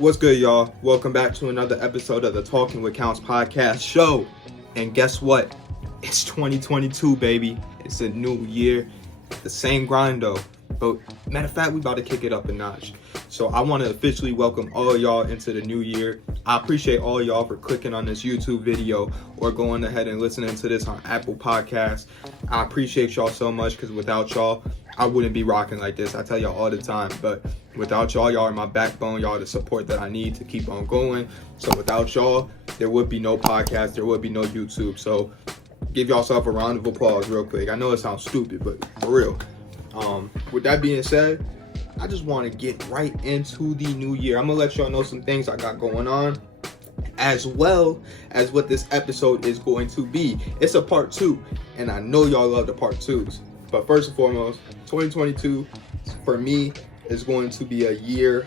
What's good, y'all? Welcome back to another episode of the Talking with Counts podcast show. And guess what? It's 2022, baby. It's a new year. The same grind, though. But matter of fact, we about to kick it up a notch. So I want to officially welcome all of y'all into the new year. I appreciate all y'all for clicking on this YouTube video or going ahead and listening to this on Apple Podcasts. I appreciate y'all so much because without y'all, I wouldn't be rocking like this. I tell y'all all the time, but without y'all are my backbone. Y'all are the support that I need to keep on going. So without y'all, there would be no podcast. There would be no YouTube. So give yourself a round of applause real quick. I know it sounds stupid, but for real. With that being said, I just want to get right into the new year. I'm going to let y'all know some things I got going on, as well as what this episode is going to be. It's a part 2, and I know y'all love the part 2s. But first and foremost, 2022 for me is going to be a year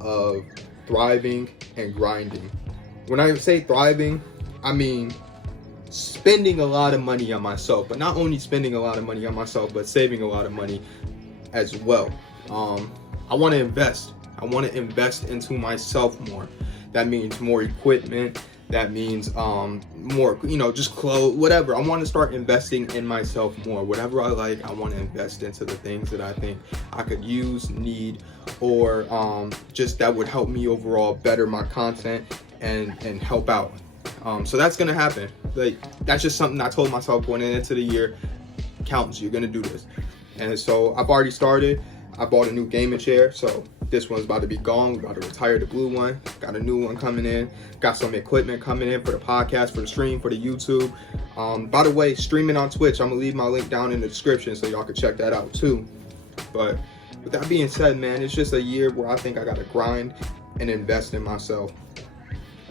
of thriving and grinding. When I say thriving, I mean spending a lot of money on myself, but not only spending a lot of money on myself, but saving a lot of money as well. I want to invest. I want to invest into myself more. That means more equipment. That means more, just clothes, whatever. I want to start investing in myself more. Whatever I like, I want to invest into the things that I think I could use, need, or just that would help me overall better my content and help out. So that's going to happen. Like, that's just something I told myself going into the year. Counts, you're going to do this. And so I've already started. I bought a new gaming chair, so this one's about to be gone. We're about to retire the blue one. Got a new one coming in. Got some equipment coming in for the podcast, for the stream, for the YouTube. By the way, streaming on Twitch. I'm going to leave my link down in the description so y'all can check that out too. But with that being said, man, it's just a year where I think I got to grind and invest in myself.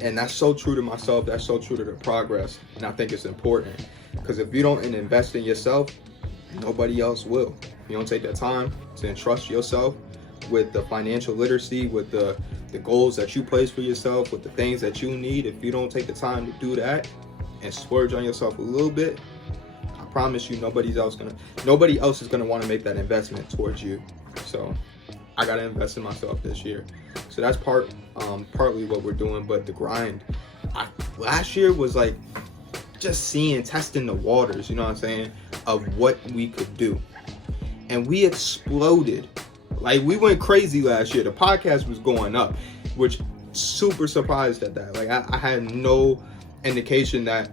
And that's so true to myself. That's so true to the progress. And I think it's important. Because if you don't invest in yourself, nobody else will. If you don't take that time to entrust yourself with the financial literacy, with the goals that you place for yourself, with the things that you need, if you don't take the time to do that and splurge on yourself a little bit, I promise you nobody else is gonna want to make that investment towards you. So I gotta invest in myself this year. So that's partly what we're doing. But the grind, last year was like just testing the waters, you know what I'm saying, of what we could do. And we exploded. Like, we went crazy last year. The podcast was going up, which super surprised at that. Like, I had no indication that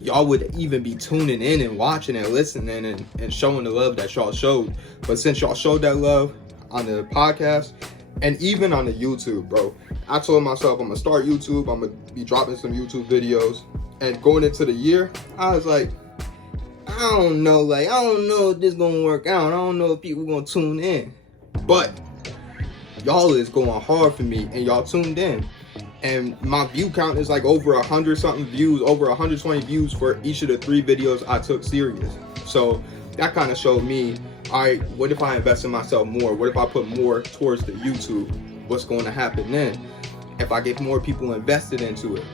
y'all would even be tuning in and watching and listening and showing the love that y'all showed. But since y'all showed that love on the podcast and even on the YouTube, bro, I told myself I'm gonna start YouTube. I'm gonna be dropping some YouTube videos. And going into the year, I was like, I don't know if this gonna work out. I don't know if people gonna tune in. But y'all is going hard for me, and y'all tuned in. And my view count is like over 100 something views, over 120 views for each of the 3 videos I took serious. So that kind of showed me, all right, what if I invest in myself more? What if I put more towards the YouTube? What's going to happen then? If I get more people invested into it,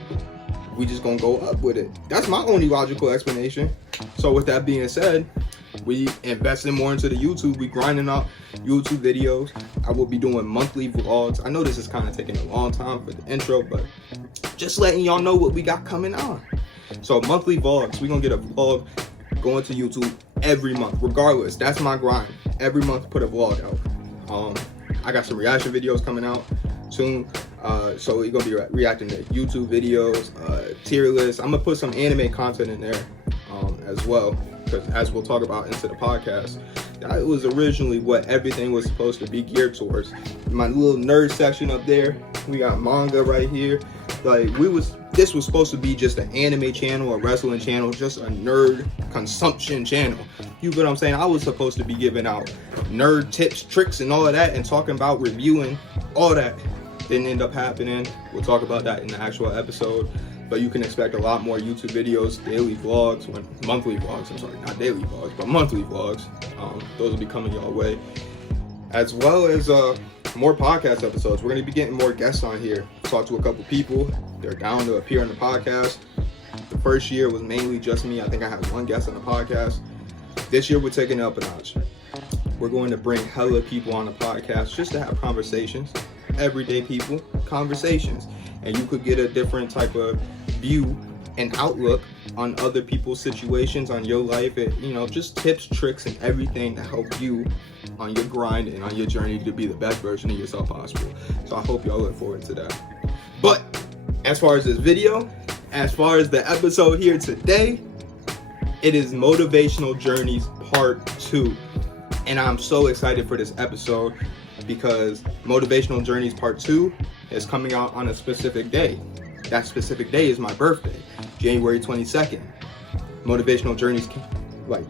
we just gonna go up with it. That's my only logical explanation. So with that being said, we investing more into the YouTube. We grinding out YouTube videos. I will be doing monthly vlogs. I know this is kind of taking a long time for the intro, but just letting y'all know what we got coming on. So monthly vlogs. We're gonna get a vlog going to YouTube every month, regardless. That's my grind. Every month put a vlog out. I got some reaction videos coming out soon. So we're gonna be reacting to YouTube videos, tier lists. I'm gonna put some anime content in there as well, because as we'll talk about into the podcast, that was originally what everything was supposed to be geared towards. My little nerd section up there, we got manga right here. Like, this was supposed to be just an anime channel, a wrestling channel, just a nerd consumption channel. You get what I'm saying? I was supposed to be giving out nerd tips, tricks, and all of that, and talking about reviewing all that. Didn't end up happening. We'll talk about that in the actual episode. But you can expect a lot more YouTube videos, daily vlogs, monthly vlogs. I'm sorry, not daily vlogs, but monthly vlogs. Those will be coming your way, as well as more podcast episodes. We're going to be getting more guests on here. Talk to a couple people. They're down to appear on the podcast. The first year was mainly just me. I think I had one guest on the podcast. This year we're taking it up a notch. We're going to bring hella people on the podcast just to have conversations. everyday people, conversations. And you could get a different type of view and outlook on other people's situations, on your life, and, you know, just tips, tricks, and everything to help you on your grind and on your journey to be the best version of yourself possible. So I hope y'all look forward to that. But as far as this video, as far as the episode here today, it is Motivational Journeys Part 2. And I'm so excited for this episode because Motivational Journeys Part 2 is coming out on a specific day. That specific day is my birthday, January 22nd. Motivational Journeys, like,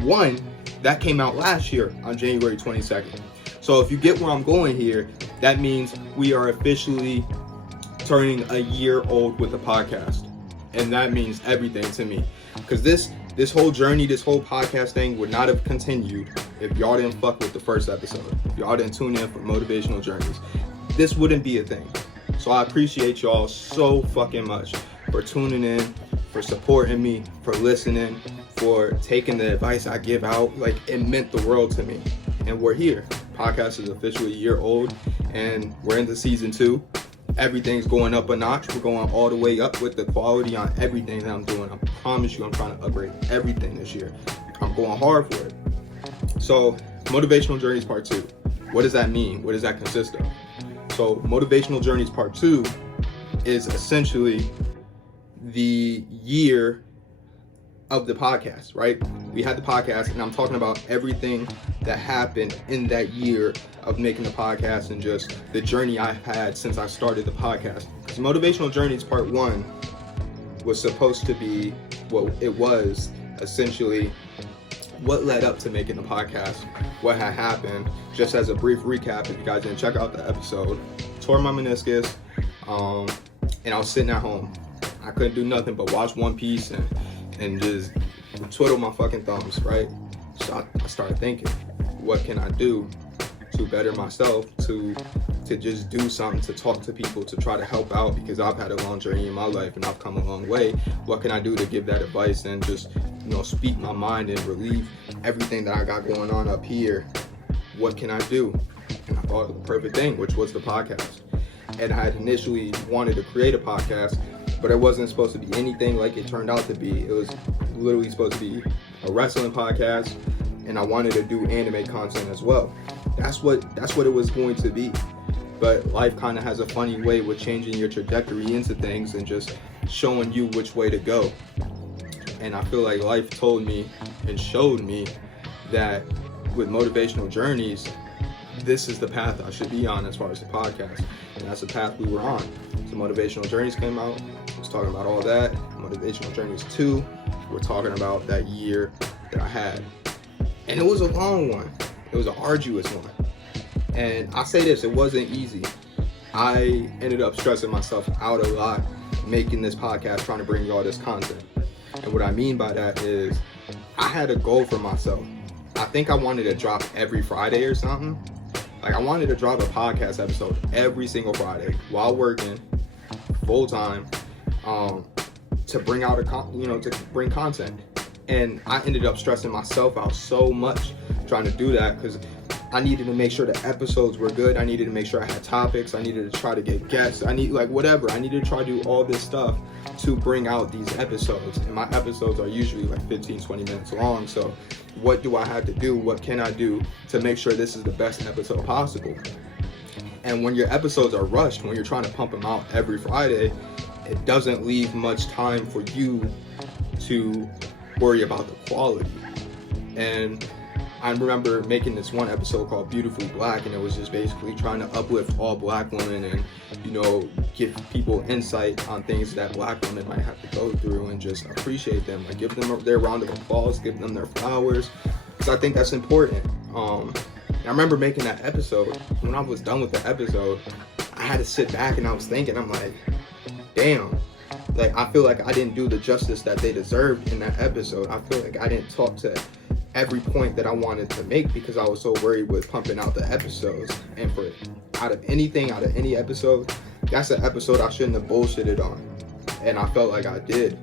1, that came out last year on January 22nd. So if you get where I'm going here, that means we are officially turning a year old with the podcast. And that means everything to me. Because this whole journey, this whole podcast thing would not have continued if y'all didn't fuck with the first episode. If y'all didn't tune in for Motivational Journeys, this wouldn't be a thing. So I appreciate y'all so fucking much for tuning in, for supporting me, for listening, for taking the advice I give out. Like, it meant the world to me. And we're here. Podcast is officially a year old, and we're into season 2. Everything's going up a notch. We're going all the way up with the quality on everything that I'm doing. I promise you, I'm trying to upgrade everything this year. I'm going hard for it. So, Motivational Journeys Part 2. What does that mean? What does that consist of? So, Motivational Journeys Part 2 is essentially the year of the podcast, right? We had the podcast, and I'm talking about everything that happened in that year of making the podcast and just the journey I've had since I started the podcast. Because Motivational Journeys Part 1 was supposed to be, well, it was essentially what led up to making the podcast, what had happened. Just as a brief recap, if you guys didn't check out the episode, tore my meniscus, and I was sitting at home. I couldn't do nothing but watch One Piece and just twiddle my fucking thumbs, right? So I started thinking, what can I do to better myself, to just do something, to talk to people, to try to help out, because I've had a long journey in my life and I've come a long way. What can I do to give that advice and just, you know, speak my mind and relieve everything that I got going on up here? What can I do? And I thought of the perfect thing, which was the podcast. And I had initially wanted to create a podcast, but it wasn't supposed to be anything like it turned out to be. It was literally supposed to be a wrestling podcast, and I wanted to do anime content as well. That's what it was going to be. But life kind of has a funny way with changing your trajectory into things and just showing you which way to go. And I feel like life told me and showed me that with Motivational Journeys, this is the path I should be on as far as the podcast. And that's the path we were on. So Motivational Journeys came out. I was talking about all that. Motivational Journeys 2, we're talking about that year that I had. And it was a long one. It was an arduous one. And I say this, it wasn't easy. I ended up stressing myself out a lot making this podcast, trying to bring you all this content. And what I mean by that is I had a goal for myself. I think I wanted to drop every Friday or something. Like, I wanted to drop a podcast episode every single Friday while working full time, to bring out to bring content. And I ended up stressing myself out so much trying to do that because I needed to make sure the episodes were good. I needed to make sure I had topics. I needed to try to get guests. I needed to try to do all this stuff to bring out these episodes. And my episodes are usually like 15, 20 minutes long. So what do I have to do? What can I do to make sure this is the best episode possible? And when your episodes are rushed, when you're trying to pump them out every Friday, it doesn't leave much time for you to worry about the quality. And I remember making this one episode called Beautifully Black, and it was just basically trying to uplift all black women and, give people insight on things that black women might have to go through and just appreciate them. Like, give them their round of applause, give them their flowers, because I think that's important. I remember making that episode. When I was done with the episode, I had to sit back and I was thinking, I'm like, damn, like, I feel like I didn't do the justice that they deserved in that episode. I feel like I didn't talk to every point that I wanted to make because I was so worried with pumping out the episodes. And out of any episode, that's an episode I shouldn't have bullshitted on. And I felt like I did.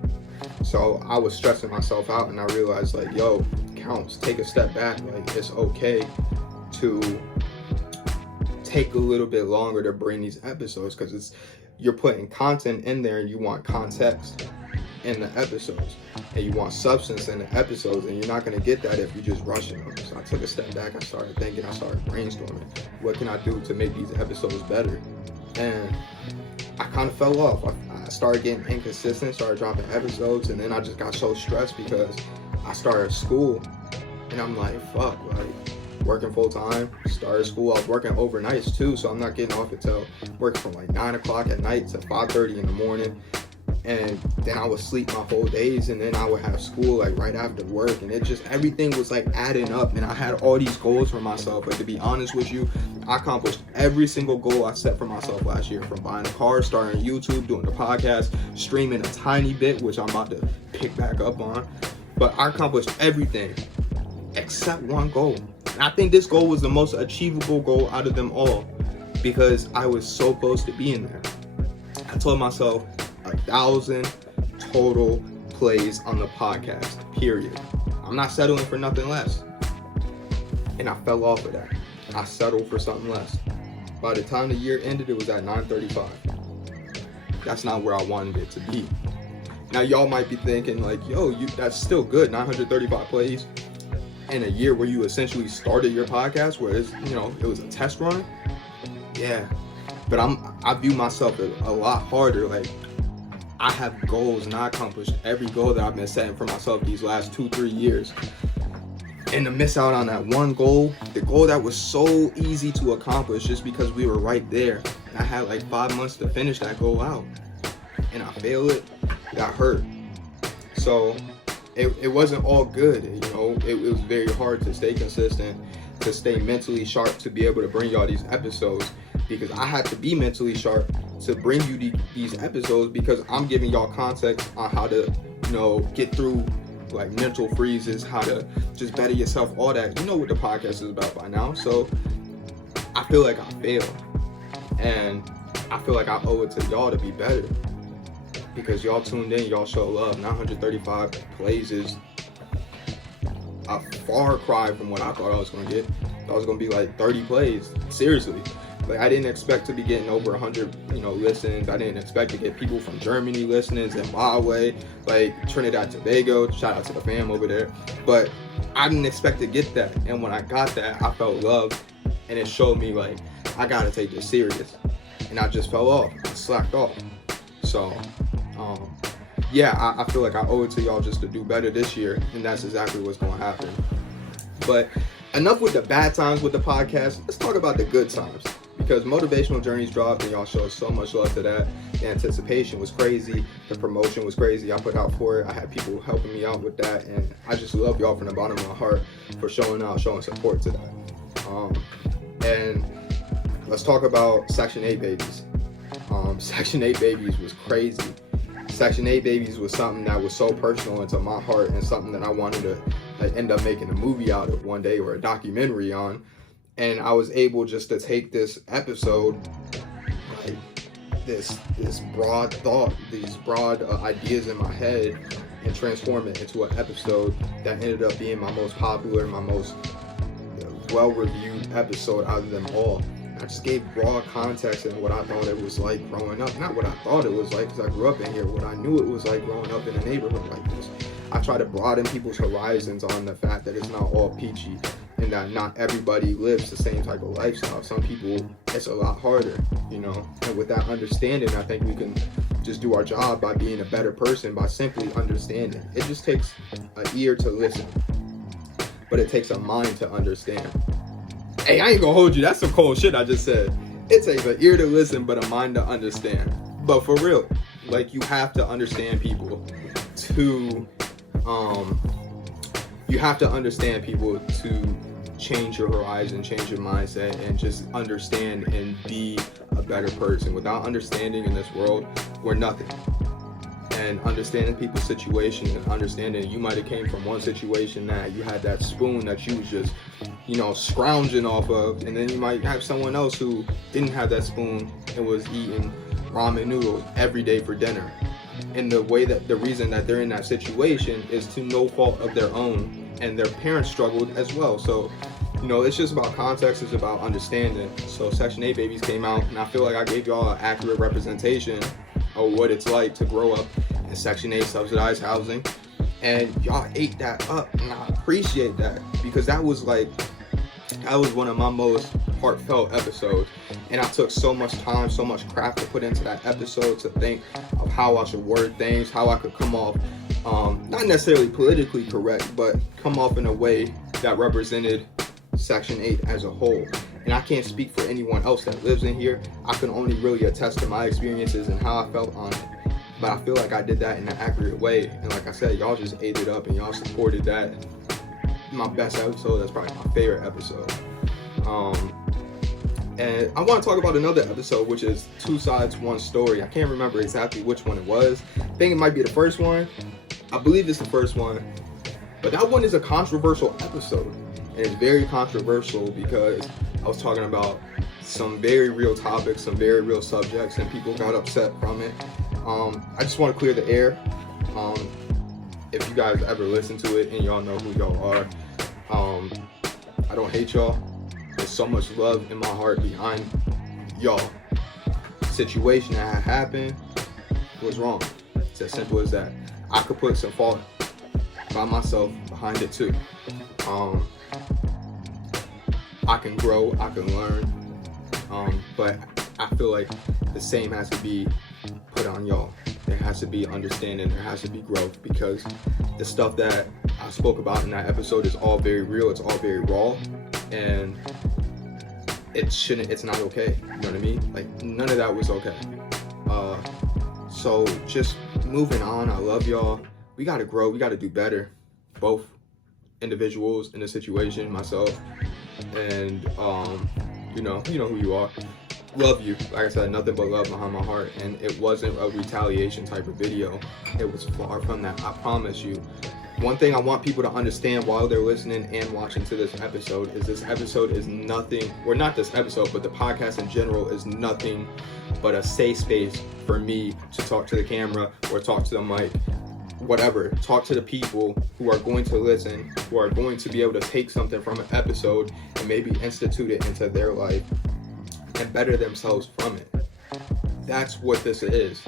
So I was stressing myself out, and I realized, like, yo, counts. Take a step back. Like, it's okay to take a little bit longer to bring these episodes, because you're putting content in there and you want context in the episodes, and you want substance in the episodes, and you're not going to get that if you're just rushing them. So I took a step back, I started thinking, I started brainstorming, what can I do to make these episodes better? And I kind of fell off. I started getting inconsistent, started dropping episodes, and then I just got so stressed because I started school, and I'm like, fuck, like, working full time, started school, I was working overnights too, so I'm not getting off until working from like 9 o'clock at night to 5:30 in the morning. And then I would sleep my whole days, and then I would have school like right after work, and it just, everything was like adding up, and I had all these goals for myself. But to be honest with you, I accomplished every single goal I set for myself last year, from buying a car, starting YouTube, doing the podcast, streaming a tiny bit, which I'm about to pick back up on. But I accomplished everything except one goal. And I think this goal was the most achievable goal out of them all, because I was so close to being there. I told myself 1,000 total plays on the podcast, period. I'm not settling for nothing less. And I fell off of that. I settled for something less. By the time the year ended, it was at 935. That's not where I wanted it to be. Now y'all might be thinking like, yo, that's still good, 935 plays in a year where you essentially started your podcast, where it's, it was a test run. Yeah, but I view myself a lot harder. Like, I have goals, and I accomplished every goal that I've been setting for myself these last 2-3 years. And to miss out on that one goal, the goal that was so easy to accomplish just because we were right there, and I had like 5 months to finish that goal out, and I failed it, that hurt. So it wasn't all good, it was very hard to stay consistent, to stay mentally sharp, to be able to bring y'all these episodes, because I had to be mentally sharp to bring you these episodes, because I'm giving y'all context on how to, get through like mental freezes, how to just better yourself, all that. You know what the podcast is about by now. So I feel like I failed, and I feel like I owe it to y'all to be better, because y'all tuned in, y'all show love. 935 plays is a far cry from what I thought I was going to get. I was going to be like 30 plays, seriously. Like, I didn't expect to be getting over 100, listens. I didn't expect to get people from Germany listening, Zimbabwe, like Trinidad, Tobago. Shout out to the fam over there. But I didn't expect to get that. And when I got that, I felt love. And it showed me, like, I got to take this serious. And I just fell off. I slacked off. So, I feel like I owe it to y'all just to do better this year. And that's exactly what's going to happen. But enough with the bad times with the podcast. Let's talk about the good times. Because Motivational Journeys dropped, and y'all showed so much love to that. The anticipation was crazy. The promotion was crazy. I put out for it. I had people helping me out with that. And I just love y'all from the bottom of my heart for showing support to that. And let's talk about Section 8 babies. Section 8 babies was crazy. Section 8 babies was something that was so personal into my heart, and something that I wanted to end up making a movie out of one day, or a documentary on. And I was able just to take this episode, like this broad thought, these broad ideas in my head, and transform it into an episode that ended up being my most popular, my most well-reviewed episode out of them all. I just gave broad context in what I thought it was like growing up. Not what I thought it was like, because I grew up in here, what I knew it was like growing up in a neighborhood like this. I try to broaden people's horizons on the fact that it's not all peachy, and that not everybody lives the same type of lifestyle. Some people, it's a lot harder, and with that understanding, I think we can just do our job by being a better person, by simply understanding. It just takes an ear to listen, but it takes a mind to understand. Hey, I ain't gonna hold you, that's some cold shit I just said. It takes an ear to listen, but a mind to understand. But for real, like, you have to understand people to change your horizon, change your mindset, and just understand and be a better person. Without understanding in this world, we're nothing. And understanding people's situations, and understanding you might have came from one situation that you had that spoon that you was just, scrounging off of, and then you might have someone else who didn't have that spoon and was eating ramen noodles every day for dinner. And the reason that they're in that situation is to no fault of their own, and their parents struggled as well. So it's just about context, it's about understanding. So Section 8 babies came out, and I feel like I gave y'all an accurate representation of what it's like to grow up in Section 8 subsidized housing. And y'all ate that up, and I appreciate that, because that was one of my most heartfelt episodes. And I took so much time, so much craft to put into that episode to think of how I should word things, how I could come off, not necessarily politically correct, but come off in a way that represented Section 8 as a whole. And I can't speak for anyone else that lives in here. I can only really attest to my experiences and how I felt on it. But I feel like I did that in an accurate way. And like I said, y'all just ate it up and y'all supported that. My best episode, that's probably my favorite episode. And I want to talk about another episode, which is Two Sides, One Story. I can't remember exactly which one it was. I think it might be the first one. I believe it's the first one. But that one is a controversial episode. And it's very controversial because I was talking about some very real topics, some very real subjects, and people got upset from it. I just want to clear the air. If you guys ever listen to it and y'all know who y'all are, I don't hate y'all. There's so much love in my heart behind y'all. The situation that had happened was wrong. It's as simple as that. I could put some fault by myself behind it too. I can grow, I can learn, but I feel like the same has to be put on y'all. There has to be understanding, there has to be growth, because the stuff that I spoke about in that episode is all very real, it's all very raw, and it's not okay, you know what I mean? Like, none of that was okay. So just moving on, I love y'all. We gotta grow, we gotta do better, both individuals in the situation, myself, and you know who you are. Love you. Like I said, nothing but love behind my heart. And it wasn't a retaliation type of video. It was far from that, I promise you. One thing I want people to understand while they're listening and watching to this episode is nothing, or not this episode, but the podcast in general is nothing but a safe space for me to talk to the camera or talk to the mic, whatever. Talk to the people who are going to listen, who are going to be able to take something from an episode and maybe institute it into their life and better themselves from it. That's what this is.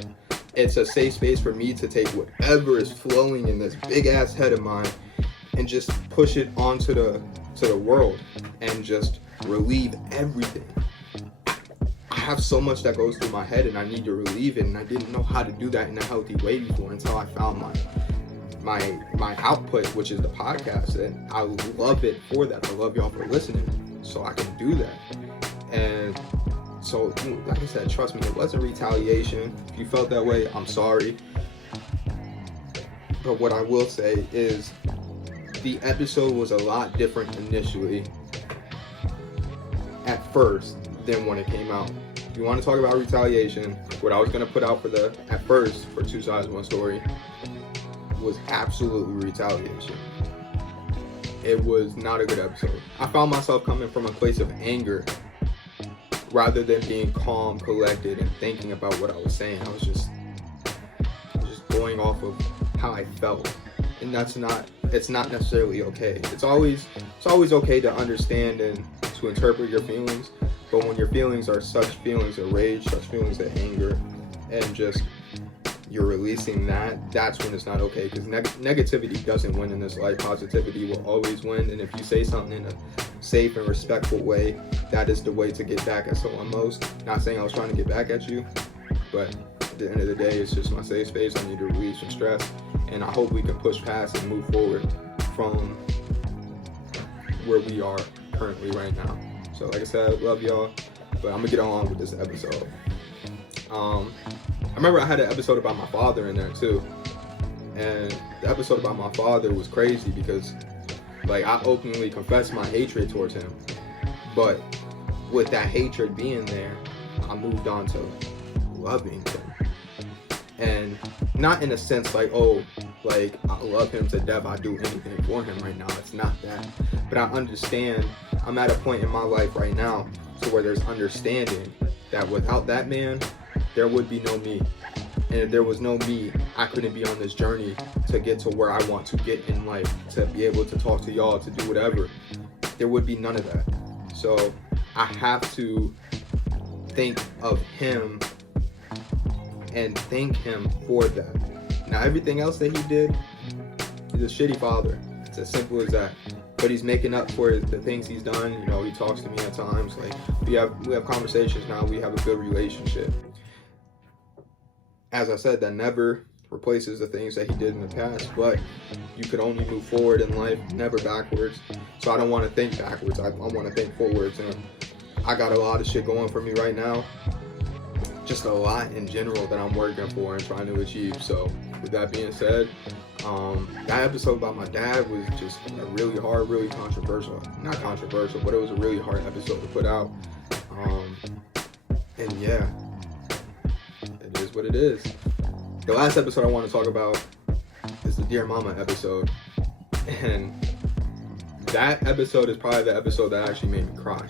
It's a safe space for me to take whatever is flowing in this big ass head of mine and just push it onto the world and just relieve everything. I have so much that goes through my head and I need to relieve it, and I didn't know how to do that in a healthy way before until I found my output, which is the podcast, and I love it for that. I love y'all for listening, so I can do that. And so, like I said, trust me, it wasn't retaliation. If you felt that way, I'm sorry. But what I will say is the episode was a lot different initially at first than when it came out. If you want to talk about retaliation, what I was going to put out at first for Two Sides, One Story was absolutely retaliation. It was not a good episode. I found myself coming from a place of anger rather than being calm, collected, and thinking about what I was saying. I was just going off of how I felt, and it's not necessarily okay. It's always okay to understand and to interpret your feelings, but when your feelings are such feelings of rage, such feelings of anger, and just you're releasing that's when it's not okay, because negativity doesn't win in this life. Positivity will always win, and if you say something in a safe and respectful way, that is the way to get back at someone most. Not saying I was trying to get back at you, but at the end of the day, it's just my safe space. I need to release some stress, and I hope we can push past and move forward from where we are currently right now. So like I said, I love y'all, but I'm gonna get on with this episode. I remember I had an episode about my father in there too, and the episode about my father was crazy because like I openly confessed my hatred towards him, but with that hatred being there, I moved on to loving him. And not in a sense like, oh, like I love him to death, I do anything for him right now. It's not that. But I understand, I'm at a point in my life right now to where there's understanding that without that man, there would be no me. And if there was no me, I couldn't be on this journey to get to where I want to get in life, to be able to talk to y'all, to do whatever. there would be none of that. So I have to think of him and thank him for that. Now everything else that he did, he's a shitty father. It's as simple as that. But he's making up for the things he's done. You know, he talks to me at times. Like we have conversations now. We have a good relationship. As I said, that never replaces the things that he did in the past, but you could only move forward in life, never backwards. So I don't want to think backwards. I want to think forwards. And I got a lot of shit going for me right now. Just a lot in general that I'm working for and trying to achieve. So with that being said, that episode about my dad was just a really hard, really controversial. Not controversial, but it was a really hard episode to put out. And yeah, it is what it is. The last episode I want to talk about is the Dear Mama episode. And that episode is probably the episode that actually made me cry.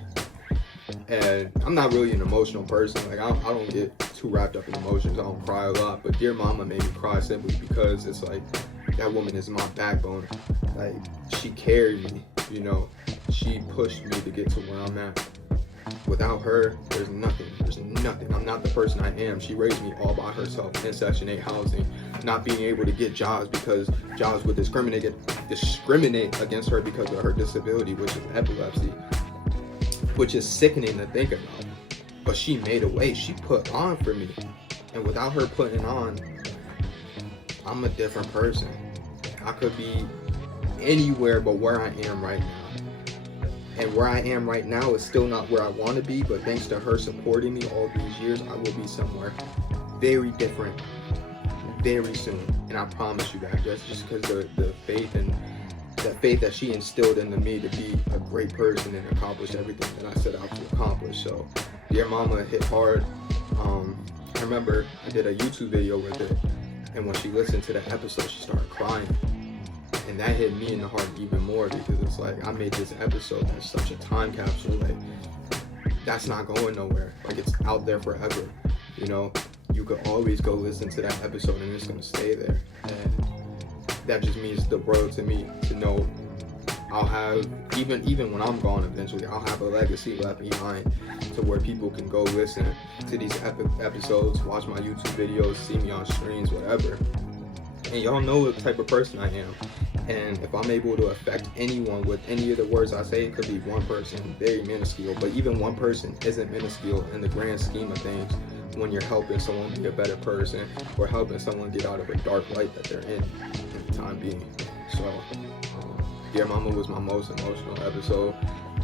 And I'm not really an emotional person. Like I don't get too wrapped up in emotions. I don't cry a lot. But Dear Mama made me cry simply because it's like, that woman is my backbone. Like, she carried me, you know. She pushed me to get to where I'm at. Without her, there's nothing. I'm not the person I am. She raised me all by herself in Section 8 housing, not being able to get jobs because jobs would discriminate against her because of her disability, which is epilepsy, which is sickening to think about. But she made a way. She put on for me. And without her putting on, I'm a different person. I could be anywhere but where I am right now. And where I am right now is still not where I want to be, but thanks to her supporting me all these years, I will be somewhere very different very soon. And I promise you that, just because the faith and that faith that she instilled into me to be a great person and accomplish everything that I set out to accomplish. So Dear Mama hit hard. I remember I did a YouTube video with it, and when she listened to the episode, she started crying. And that hit me in the heart even more because it's like, I made this episode that's such a time capsule. Like, that's not going nowhere. Like, it's out there forever. You know, you could always go listen to that episode and it's going to stay there. And that just means the world to me to know I'll have, even when I'm gone eventually, I'll have a legacy left behind to where people can go listen to these episodes, watch my YouTube videos, see me on streams, whatever. And y'all know the type of person I am. And if I'm able to affect anyone with any of the words I say, it could be one person, very minuscule, but even one person isn't minuscule in the grand scheme of things when you're helping someone be a better person or helping someone get out of a dark light that they're in the time being. So, Dear Mama was my most emotional episode,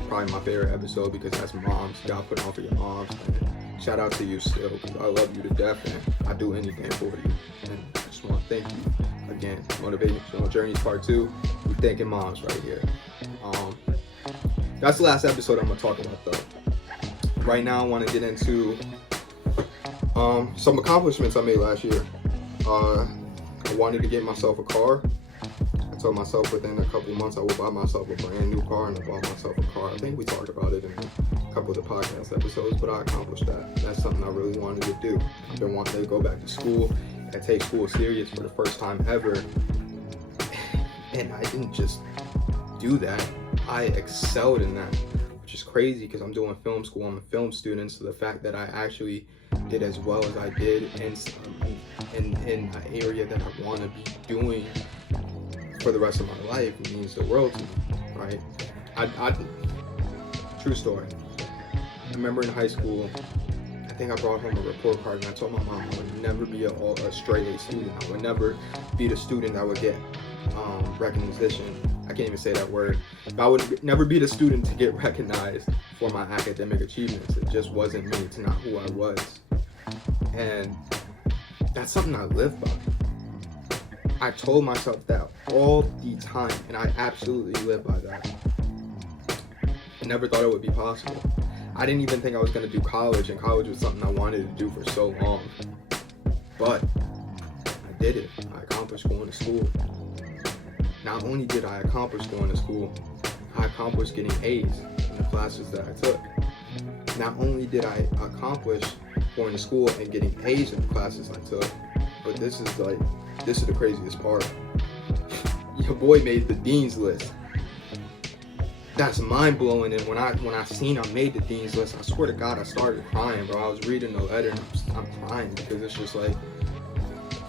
probably my favorite episode because that's moms. You gotta put on for your moms. And shout out to you still, because I love you to death and I do anything for you. And I just want to thank you. Again, Motivational Journeys Part 2. We thanking moms right here. That's the last episode I'm going to talk about, though. Right now, I want to get into some accomplishments I made last year. I wanted to get myself a car. I told myself within a couple months I would buy myself a brand new car, and I bought myself a car. I think we talked about it in a couple of the podcast episodes, but I accomplished that. That's something I really wanted to do. I've been wanting to go back to school and take school serious for the first time ever. And I didn't just do that. I excelled in that, which is crazy because I'm doing film school. I'm a film student, so the fact that I actually did as well as I did in an area that I want to be doing for the rest of my life means the world to me, right? True story. I remember in high school, I think I brought home a report card and I told my mom I would never be a straight A student. I would never be the student that would get recognition. I can't even say that word. But I would never be the student to get recognized for my academic achievements. It just wasn't me. It's not who I was. And that's something I live by. I told myself that all the time, and I absolutely live by that. I never thought it would be possible. I didn't even think I was going to do college, and college was something I wanted to do for so long. But I did it. I accomplished going to school. Not only did I accomplish going to school, I accomplished getting A's in the classes that I took. Not only did I accomplish going to school and getting A's in the classes I took, but this is the craziest part. Your boy made the dean's list. that's mind blowing. And when I seen I made the dean's list, I swear to God, I started crying, bro. I was reading the letter and I'm crying because it's just like,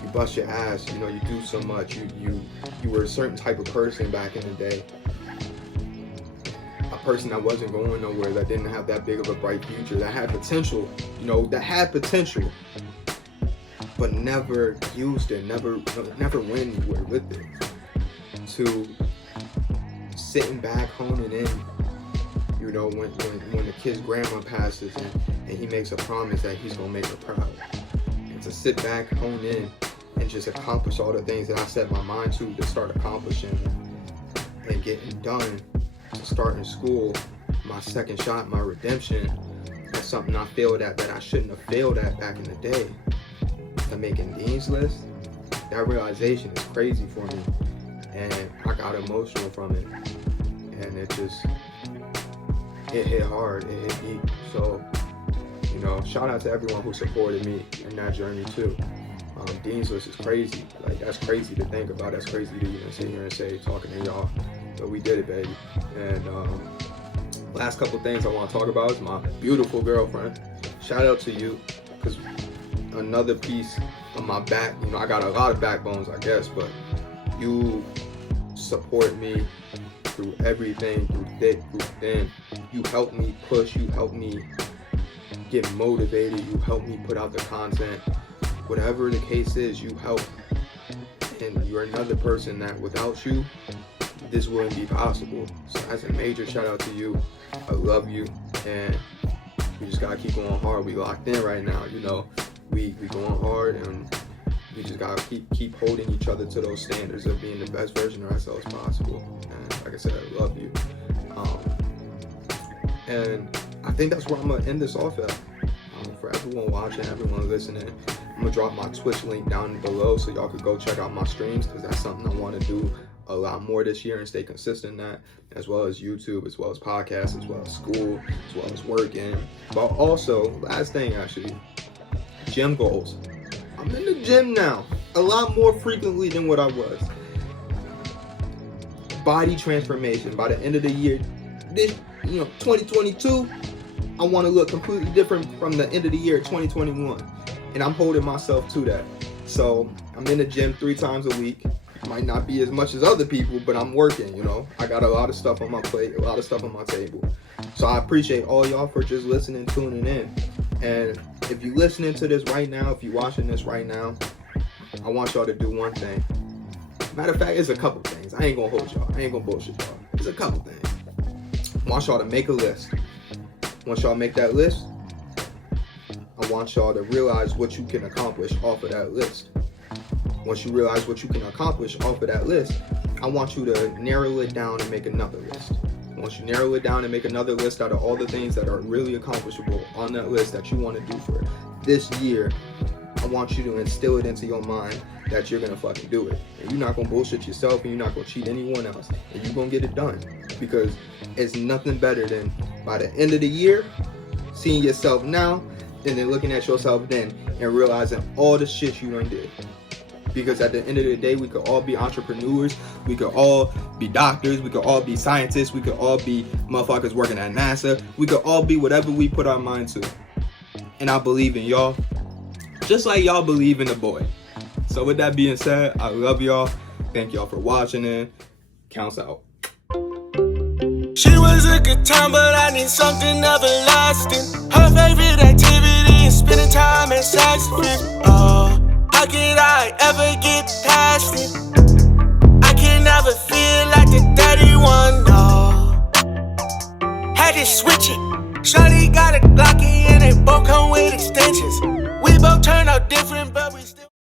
you bust your ass, you know, you do so much. You were a certain type of person back in the day. A person that wasn't going nowhere, that didn't have that big of a bright future, that had potential, you know, but never used it, never went anywhere with it. To sitting back, honing in, you know, when the kid's grandma passes and he makes a promise that he's gonna make her proud. And to sit back, hone in, and just accomplish all the things that I set my mind to start accomplishing and getting done, to start in school, my second shot, my redemption. That's something I failed at that I shouldn't have failed at back in the day. To making dean's list, that realization is crazy for me. And I got emotional from it. And it hit hard, it hit deep. So, you know, shout out to everyone who supported me in that journey too. Dean's list is crazy. Like, that's crazy to think about. That's crazy to even sit here and say, talking to y'all. But we did it, baby. And last couple things I want to talk about is my beautiful girlfriend. Shout out to you, because another piece of my back, you know, I got a lot of backbones, I guess, but you support me through everything, through thick, through thin. You help me push, you help me get motivated, you help me put out the content. Whatever the case is, you help. And you're another person that without you, this wouldn't be possible. So that's a major shout out to you. I love you, and we just gotta keep going hard. We locked in right now, you know. We going hard, and we just gotta keep holding each other to those standards of being the best version of ourselves possible. And like I said, I love you. And I think that's where I'm gonna end this off at. For everyone watching, everyone listening, I'm gonna drop my Twitch link down below so y'all could go check out my streams, because that's something I want to do a lot more this year and stay consistent in that, as well as YouTube, as well as podcasts, as well as school, as well as working. But also, last thing actually, gym goals. I'm in the gym now a lot more frequently than what I was. Body transformation. By the end of the year, 2022, I want to look completely different from the end of the year 2021, and I'm holding myself to that. So I'm in the gym 3 times a week. Might not be as much as other people, but I'm working, you know. I got a lot of stuff on my plate, a lot of stuff on my table. So I appreciate all y'all for just listening, tuning in. And if you're listening to this right now, if you're watching this right now, I want y'all to do one thing. Matter of fact, it's a couple things. I ain't gonna hold y'all. I ain't gonna bullshit y'all. It's a couple things. I want y'all to make a list. Once y'all make that list, I want y'all to realize what you can accomplish off of that list. Once you realize what you can accomplish off of that list, I want you to narrow it down and make another list. Once you narrow it down and make another list out of all the things that are really accomplishable on that list that you want to do for this year, I want you to instill it into your mind that you're gonna fucking do it. And you're not gonna bullshit yourself, and you're not gonna cheat anyone else, and you're gonna get it done. Because it's nothing better than by the end of the year, seeing yourself now, and then looking at yourself then, and realizing all the shit you done did. Because at the end of the day, we could all be entrepreneurs, we could all be doctors, we could all be scientists, we could all be motherfuckers working at NASA, we could all be whatever we put our mind to. And I believe in y'all, just like y'all believe in the boy. So with that being said, I love y'all. Thank y'all for watching, and counts out. She was a good time, but I need something everlasting. Her favorite activity is spending time at saxophone. How could I ever get past it? I can never feel like the dirty one, no. Had to switch it. Shawty got a Glocky and they both come with extensions. We both turn out different, but we still